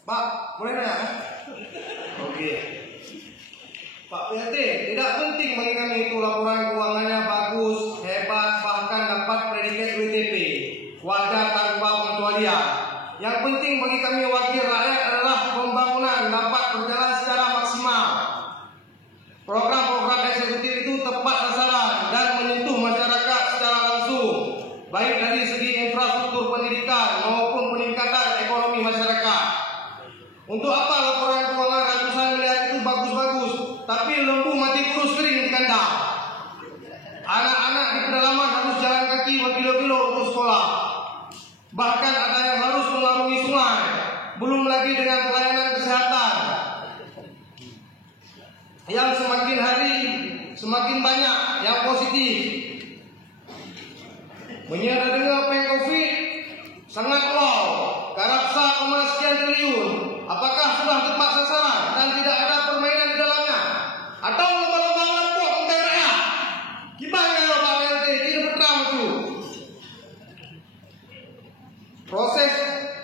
Pak, boleh nanya? Oke. Pak PRT, tidak penting bagi kami itu laporan keuangannya bagus, hebat, bahkan dapat predikat WTP, wajar tanpa pengecualian. Yang penting bagi kami wakil rakyat adalah pembangunan dapat berjalan secara maksimal. Program-program eksekutif itu tepat sasaran dan menyentuh masyarakat secara langsung, baik dari segi infrastruktur pendidikan maupun peningkatan ekonomi masyarakat. Untuk apa laporan keuangan ratusan miliar itu bagus-bagus, tapi lembu mati kurus kering di kandang? Anak-anak di pedalaman harus jalan kaki berkilo-kilo untuk sekolah. Bahkan ada yang harus melalui sungai. Belum lagi dengan pelayanan kesehatan yang semakin hari semakin banyak yang positif. Menyerah dengan COVID sangat wow, karapsa sekian triliun. Apakah sudah tepat sasaran dan tidak ada permainan di dalamnya? Atau lomba-lomba melampau untuk rakyat? Gimana ya Pak RT? Tidak betul itu. Proses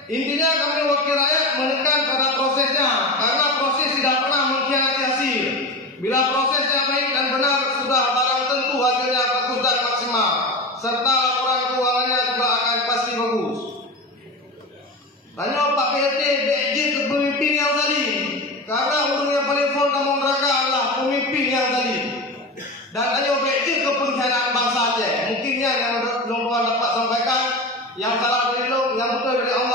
intinya kami wakil rakyat menekan pada prosesnya, karena proses tidak pernah mengkhianati hasil. Bila prosesnya baik dan benar, sudah barang tentu hasilnya bagus dan maksimal, serta laporan keuangannya juga akan pasti bagus. Tanya Pak PRT, BJ ke pemimpin yang zalim, karena urung yang paling full kampung neraka adalah pemimpin yang zalim. Dan tanya BJ ke pengkhianatan bangsa Aceh. Mungkinnya yang belum dapat sampaikan, yang salah dari lo, yang betul dari Allah.